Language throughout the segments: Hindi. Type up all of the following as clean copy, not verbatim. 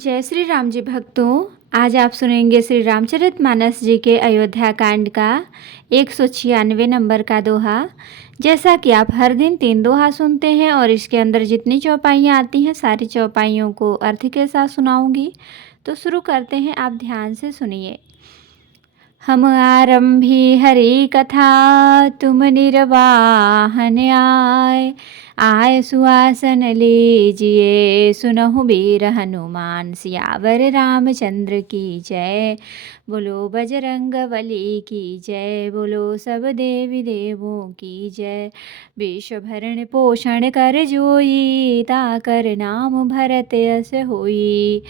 जय श्री राम जी भक्तों। आज आप सुनेंगे श्री रामचरितमानस जी के अयोध्या कांड का 196 नंबर का दोहा। जैसा कि आप हर दिन 3 दोहा सुनते हैं और इसके अंदर जितनी चौपाइयाँ आती हैं सारी चौपाइयों को अर्थ के साथ सुनाऊंगी। तो शुरू करते हैं, आप ध्यान से सुनिए। हम आरंभी हरि कथा, तुम निर्वाहन आए। आय सुआसन लीजिए, सुनहु वीर हनुमान। सियावर रामचंद्र की जय। बोलो बजरंग बली की जय। बोलो सब देवी देवों की जय। विश्व भरण पोषण कर जोई, ताकर नाम भरत यस होई।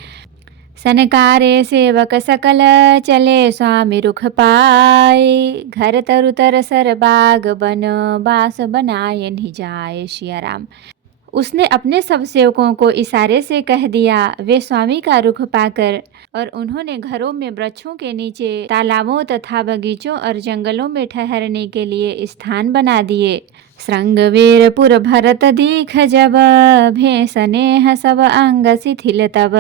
सनकारे सेवक सकल, चले स्वामी रुख पाए। घर तरु तर सर बाग बन, बास बनाए निजाए। सिया राम। उसने अपने सब सेवकों को इशारे से कह दिया। वे स्वामी का रुख पाकर और उन्होंने घरों में, वृक्षों के नीचे, तालाबों तथा बगीचों और जंगलों में ठहरने के लिए स्थान बना दिए। श्रृंगवीरपुर भरत दीख जब, भे स्नेह सब अंग शिथिल तब।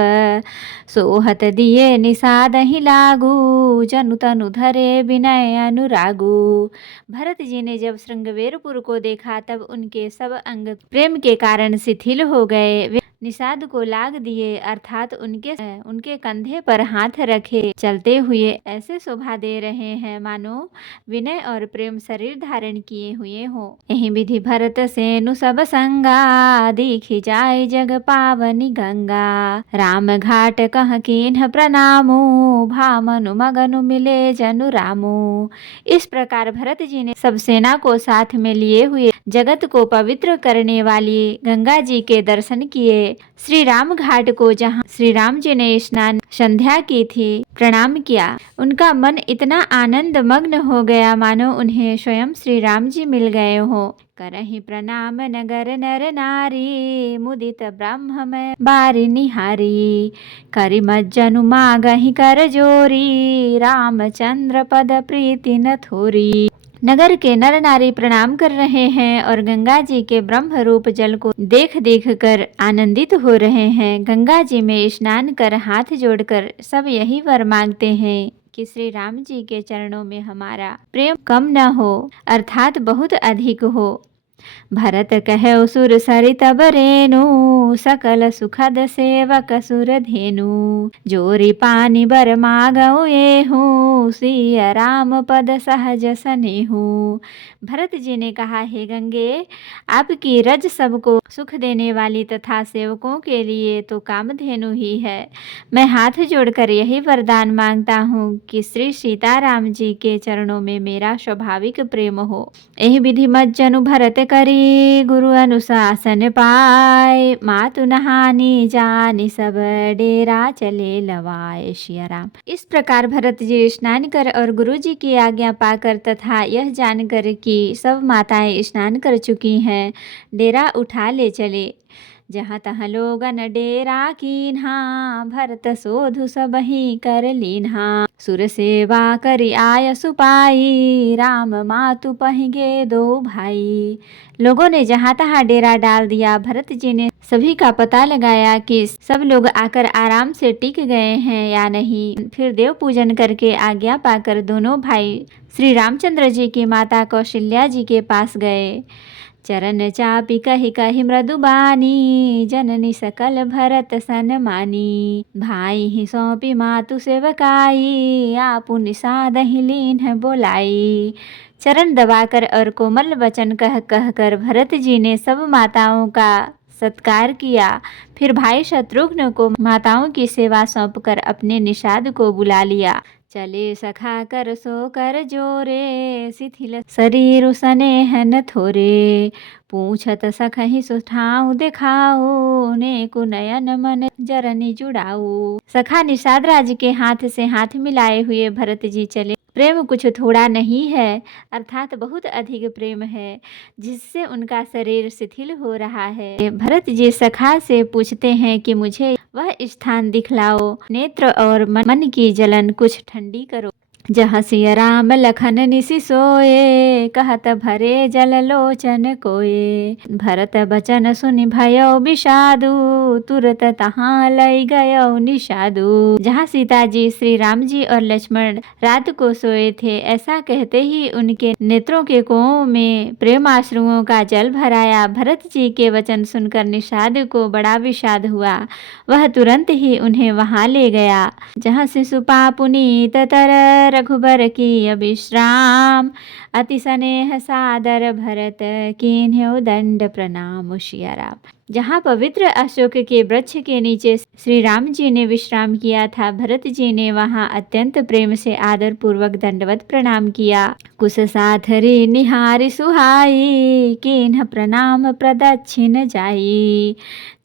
सोहत दिए निषाद ही लागू, जनु तनु धरे विनय अनुरागू। भरत जी ने जब श्रृंगवीरपुर को देखा तब उनके सब अंग प्रेम के कारण शिथिल हो गए। वे निषाद को लाग दिए, अर्थात उनके कंधे पर हाथ रखे चलते हुए ऐसे शोभा दे रहे हैं मानो विनय और प्रेम शरीर धारण किए हुए हो। यही विधि भरत सेनु सब संगा, दीखी जाय जग पावनी गंगा। राम घाट कह कीन्ह प्रणामो, भामनु मगनु मिले जनु रामो। इस प्रकार भरत जी ने सब सेना को साथ में लिए हुए जगत को पवित्र करने वाली गंगा जी के दर्शन किए। श्री राम घाट को, जहाँ श्री राम जी ने स्नान संध्या की थी, प्रणाम किया। उनका मन इतना आनंद मग्न हो गया मानो उन्हें स्वयं श्री राम जी मिल गए हो। करहि प्रणाम नगर नर नारी, मुदित ब्रह्म में बारी निहारी। करि मज्जनु मागहि कर जोरी, रामचंद्र पद प्रीति न थोरी। नगर के नर नारी प्रणाम कर रहे हैं और गंगा जी के ब्रह्म रूप जल को देख देख कर आनंदित हो रहे हैं। गंगा जी में स्नान कर हाथ जोड़कर सब यही वर मांगते हैं कि श्री राम जी के चरणों में हमारा प्रेम कम न हो, अर्थात बहुत अधिक हो। भरत कहे सुर सरित बरेनु, सकल सुखद सेवक सुर धेनु। जोरी पानी बर मागऊ एहू, सिया राम पद सहज सनेहू। भरत जी ने कहा, हे गंगे, आपकी रज सबको सुख देने वाली तथा सेवकों के लिए तो कामधेनु ही है। मैं हाथ जोड़कर यही वरदान मांगता हूँ कि श्री सीताराम जी के चरणों में मेरा स्वाभाविक प्रेम हो। यही विधि मज्जनु भरत करी, गुरु अनुशासन पाए। मातु नहानी जानी सब, डेरा चले लवाए। सिया राम। इस प्रकार भरत जी स्नान कर और गुरु जी की आज्ञा पाकर तथा यह जानकर कि सब माताएं स्नान कर चुकी हैं, डेरा उठा ले चले। जहाँ तहाँ लोगन डेरा कीन्हा, भरत सोधु सबहि कर लीन्हा। सुर सेवा करि आय सुपाई, राम मातु पहिगे दो भाई। लोगों ने जहाँ तहाँ डेरा डाल दिया। भरत जी ने सभी का पता लगाया कि सब लोग आकर आराम से टिक गए हैं या नहीं। फिर देव पूजन करके आज्ञा पाकर दोनों भाई श्री रामचंद्र जी की माता कौशल्या जी के पास गए। चरण चापी कहि कहि मृदुबानी, जननी सकल भरत सन मानी। भाई ही सौंपी मातु सेवकाई, आपु निषाद ही लीन्ह बोलाई। चरण दबाकर और कोमल वचन कह कह कर भरत जी ने सब माताओं का सत्कार किया। फिर भाई शत्रुघ्न को माताओं की सेवा सौंपकर अपने निषाद को बुला लिया। चले सखा कर सो कर जोरे, शिथिल शरीर स्नेह न थोरे। पूछत सखहि सुठाऊ दिखाऊ, नेकु नयन मन जरनी जुड़ाऊ। सखा निषाद राज के हाथ से हाथ मिलाए हुए भरत जी चले। प्रेम कुछ थोड़ा नहीं है, अर्थात बहुत अधिक प्रेम है, जिससे उनका शरीर शिथिल हो रहा है। भरत जी सखा से पूछते हैं कि मुझे वह स्थान दिखलाओ, नेत्र और मन की जलन कुछ ठंडी करो। जहाँ सिया राम लखन निसि सोए, कहत भरे जल लोचन कोए। भरत बचन सुनि भयो विषादु, तुरत तहाँ लई गयो निषादु। जहाँ सीता जी, श्री राम जी और लक्ष्मण रात को सोए थे, ऐसा कहते ही उनके नेत्रों के कोणों में प्रेमाश्रुओं का जल भराया। भरत जी के वचन सुनकर निषाद को बड़ा विषाद हुआ। वह तुरंत ही उन्हें वहां ले गया जहाँ शिशुपा पुनीत तर, रघुबर की विश्राम। अति स्नेह सादर भरत कीन्ह्यो दंड प्रणाम। सिया राम। जहाँ पवित्र अशोक के वृक्ष के नीचे श्री राम जी ने विश्राम किया था, भरत जी ने वहां अत्यंत प्रेम से आदर पूर्वक दंडवत प्रणाम किया। कुश साथरी निहारी सुहाई, कीन्ह प्रणाम प्रदक्षिण जाई।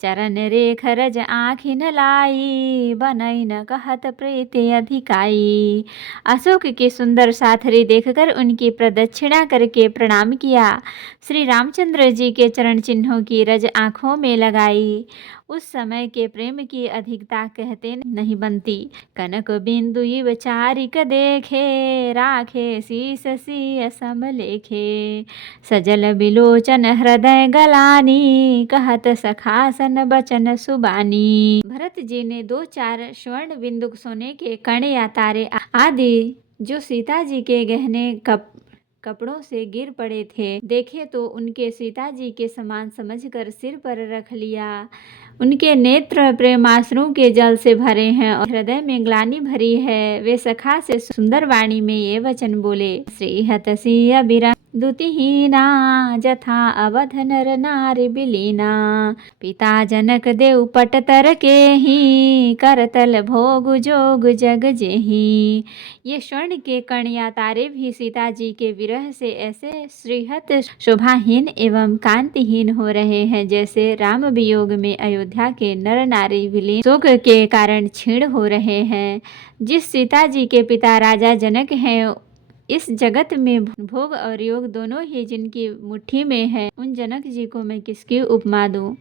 चरण रेख रज आँखिन लाई, बनई न कहत प्रीति अधिकाई। अशोक की सुंदर साथरी देखकर उनकी प्रदक्षिणा करके प्रणाम किया। श्री रामचंद्र जी के चरण चिन्हों की रज आँखों में लगाई। उस समय के प्रेम की अधिकता कहते नहीं बनती। कनक बिंदु इव चारिक देखे, राखे शीस सिय सम लेखे। सजल बिलोचन हृदय गलानी, कहत सखासन बचन सुबानी। भरत जी ने 2-4 स्वर्ण बिंदु सोने के कण या तारे आदि जो सीता जी के गहने कपड़ों से गिर पड़े थे, देखे तो उनके सीता जी के समान समझकर सिर पर रख लिया। उनके नेत्र प्रेमाश्रु के जल से भरे हैं और हृदय में ग्लानि भरी है। वे सखा से सुंदर वाणी में ये वचन बोले। श्रीहत सिय बिरह दुतिहीना, जथा अवध नर नारी बिलीना। पिता जनक देव पट तर के ही, करतल भोग जोग जग जेही। ये स्वर्ण के कण या तारे भी सीता जी के विरह से ऐसे श्रीहत शोभाहीन एवं कांतिहीन हो रहे हैं, जैसे राम वियोग में अयोध्या के नर नारी विलीन शोक के कारण क्षीण हो रहे हैं। जिस सीता जी के पिता राजा जनक हैं, इस जगत में भोग और योग दोनों ही जिनकी मुट्ठी में है, उन जनक जी को मैं किसकी उपमा दूं।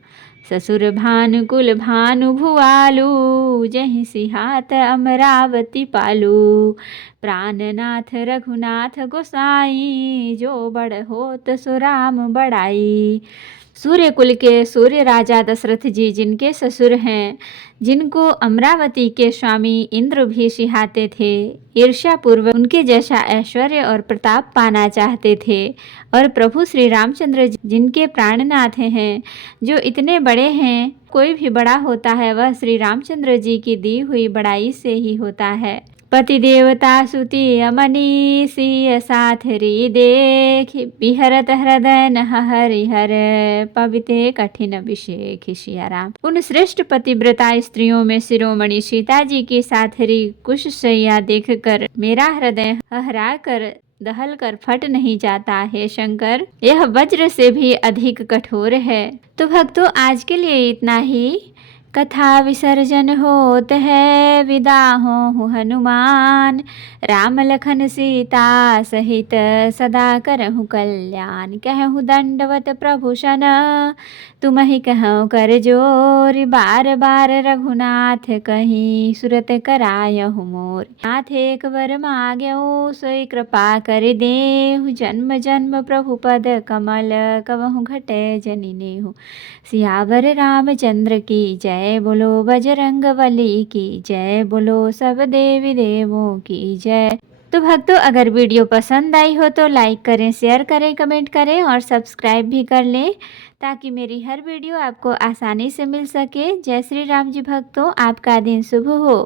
ससुर भानुकुल भानु भुआलू, जहि सिहात अमरावती पालू। प्राणनाथ रघुनाथ गोसाई, जो बड़ होत सो राम बड़ाई। सूर्य कुल के सूर्य राजा दशरथ जी जिनके ससुर हैं, जिनको अमरावती के स्वामी इंद्र भी सिहाते थे, ईर्ष्या पूर्वक उनके जैसा ऐश्वर्य और प्रताप पाना चाहते थे। और प्रभु श्री रामचंद्र जिनके प्राणनाथ हैं, जो इतने बड़े हैं, कोई भी बड़ा होता है वह श्री रामचंद्र जी की दी हुई बड़ाई से ही होता है। पति देवता सुति अमनीषी, साथरी देख बिहरत हृदय न हरिहर। पविते कठिन विषेख। सिया राम। उन श्रेष्ठ पतिव्रता स्त्रियों में शिरोमणि सीता जी की साथरी कुशशैया देखकर मेरा हृदय हहरा कर दहल कर फट नहीं जाता है शंकर, यह वज्र से भी अधिक कठोर है। तो भक्तों, आज के लिए इतना ही। कथा विसर्जन होत है, विदा हो हनुमान। राम लखन सीता सहित सदा करहु कल्याण। कहु दंडवत प्रभु सन, तुमहि कहु कर जोर। बार बार रघुनाथ कही, सुरत करायहु मोर। नाथ एक वर माग्यहु, सोई कृपा कर देहु। जन्म जन्म प्रभु पद कमल, कबहु घटे जनि नेहु। सियावर रामचंद्र की जय, बोलो बजरंग बली की जय, बोलो सब देवी देवों की जय। तो भक्तों, अगर वीडियो पसंद आई हो तो लाइक करें, शेयर करें, कमेंट करें और सब्सक्राइब भी कर लें, ताकि मेरी हर वीडियो आपको आसानी से मिल सके। जय श्री राम जी भक्तों, आपका दिन शुभ हो।